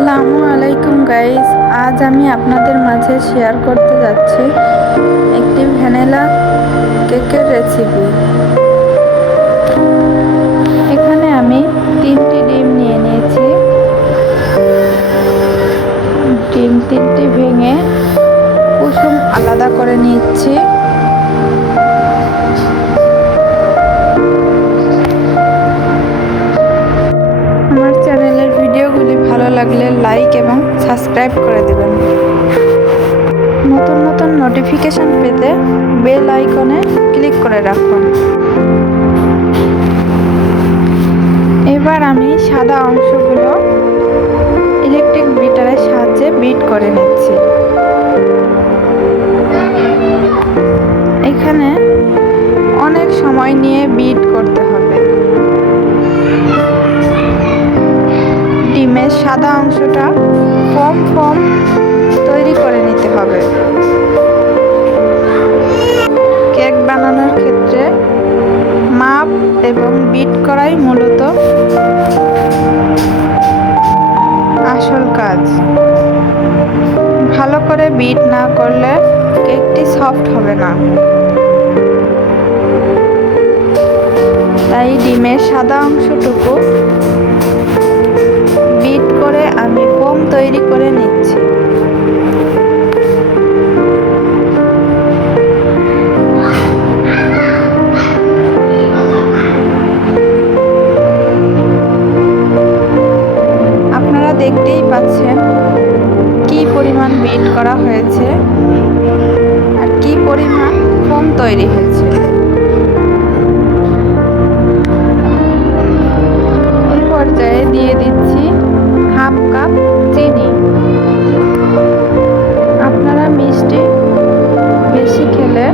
আসসালামু আলাইকুম গাইস, আজ আমি আপনাদের মাঝে শেয়ার করতে যাচ্ছি একটি ভ্যানিলা কেকের রেসিপি। এখানে আমি 3টি ডিম নিয়ে নিয়েছি। ডিম 3টি ভেঙে কুসুম আলাদা করে নিচ্ছি। আমার চ্যানেলের ভিডিওগুলি ভালো লাগলে লাইক এবং সাবস্ক্রাইব করে দেবেন। নতুন নতুন নোটিফিকেশন পেতে বেল আইকনে ক্লিক করে রাখুন। এবার আমি সাদা অংশগুলো ইলেকট্রিক বিটারের সাহায্যে বিট করে নিচ্ছি। এখানে অনেক সময় নিয়ে বিট করতে হবে। ডিমের সাদা অংশটা ফোম তৈরি করে নিতে হবে। কেক বানানোর ক্ষেত্রে মাপ এবং বিট করাই মূলত আসল কাজ। ভালো করে বিট না করলে কেকটি সফট হবে না। তাই ডিমের সাদা অংশটুকু বিট করে আমি ফোম তৈরি করে নিচ্ছি। আপনারা দেখতেই পাচ্ছেন কি পরিমাণ বিট করা হয়েছে আর কি পরিমাণ ফোম তৈরি হয়েছে। এই পর্যায়ে দিয়ে দিচ্ছি হাফ কাপ চিনি। আপনারা মিষ্টি বেশি খেলে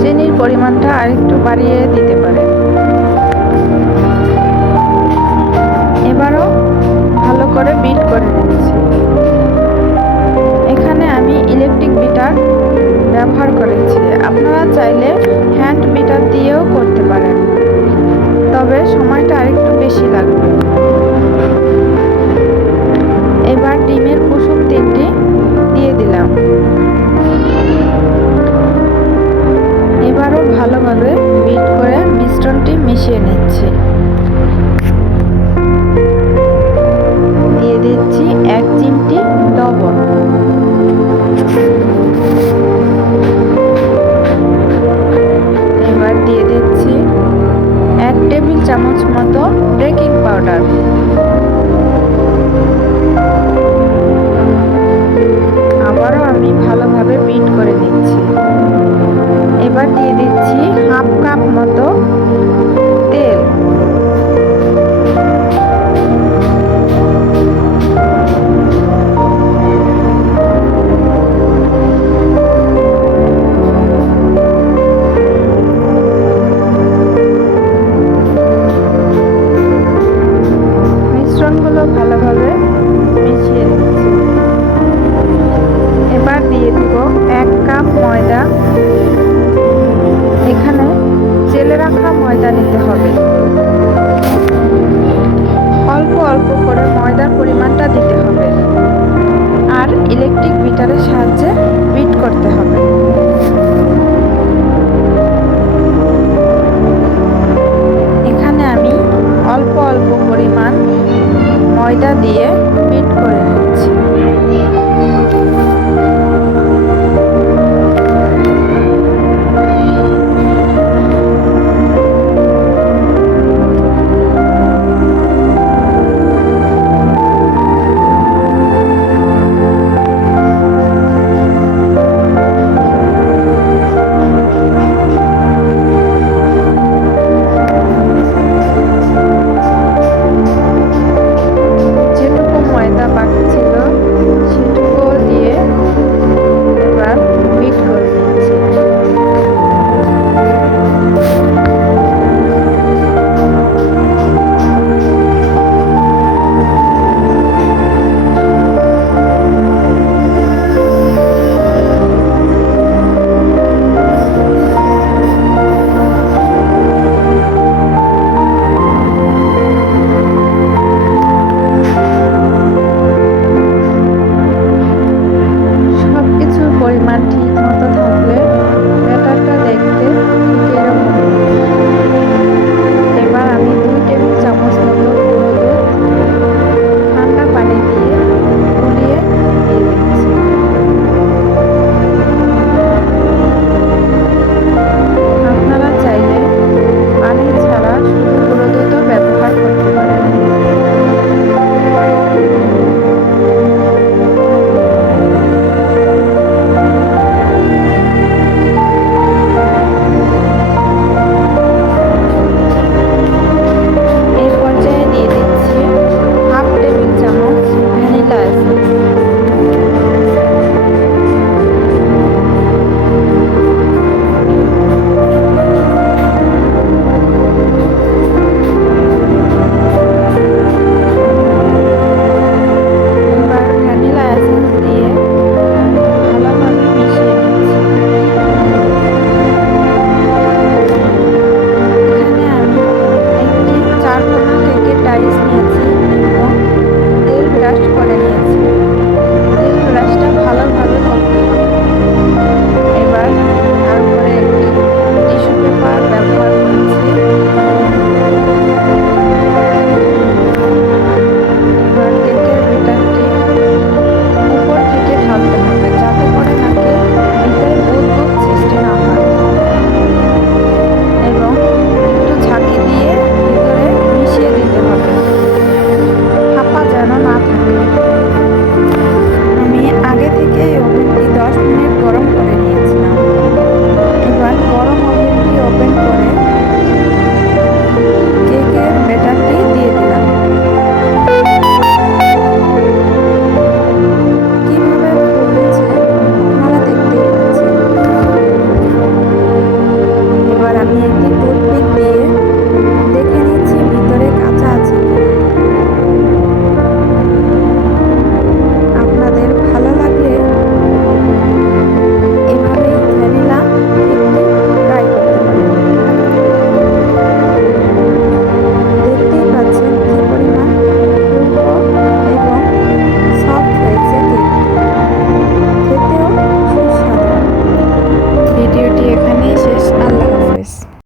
চিনির পরিমাণটা আরেকটু বাড়িয়ে দিতে পারেন। এবারও ভালো করে বিট করে নিচ্ছি। এখানে আমি ইলেকট্রিক বিটার ব্যবহার করেছি। আপনারা চাইলে হ্যান্ড বিটার দিয়েও করতে পারেন, তবে সময়টা আরেকটু বেশি লাগবে। এবার ডিমের কুসুম 3টি দিয়ে দিলাম। এবারও ভালোভাবে বিট করে মিশ্রণটি মিশিয়ে নিচ্ছি। দিয়ে দিচ্ছি 1 চিমটি লবণ। এবার দিয়ে দিচ্ছি 1 টেবিল চামচ মতো বেকিং পাউডার। আবারও আমি ভালোভাবে বিট করে নিচ্ছি। এবার দিয়ে দিচ্ছি হাফ কাপ মতো তেল। মিশ্রণগুলো ভালোভাবে মিশিয়ে নিচ্ছি। এবার দিয়ে দিব 1 কাপ ময়দা। এখানে চেলে রাখা ময়দা নিতে হবে। অল্প অল্প করে ময়দার পরিমাণটা দিতে হবে আর ইলেকট্রিক বিটারের সাহায্যে বিট করতে হবে। এখানে আমি অল্প অল্প পরিমাণ ময়দা দিয়ে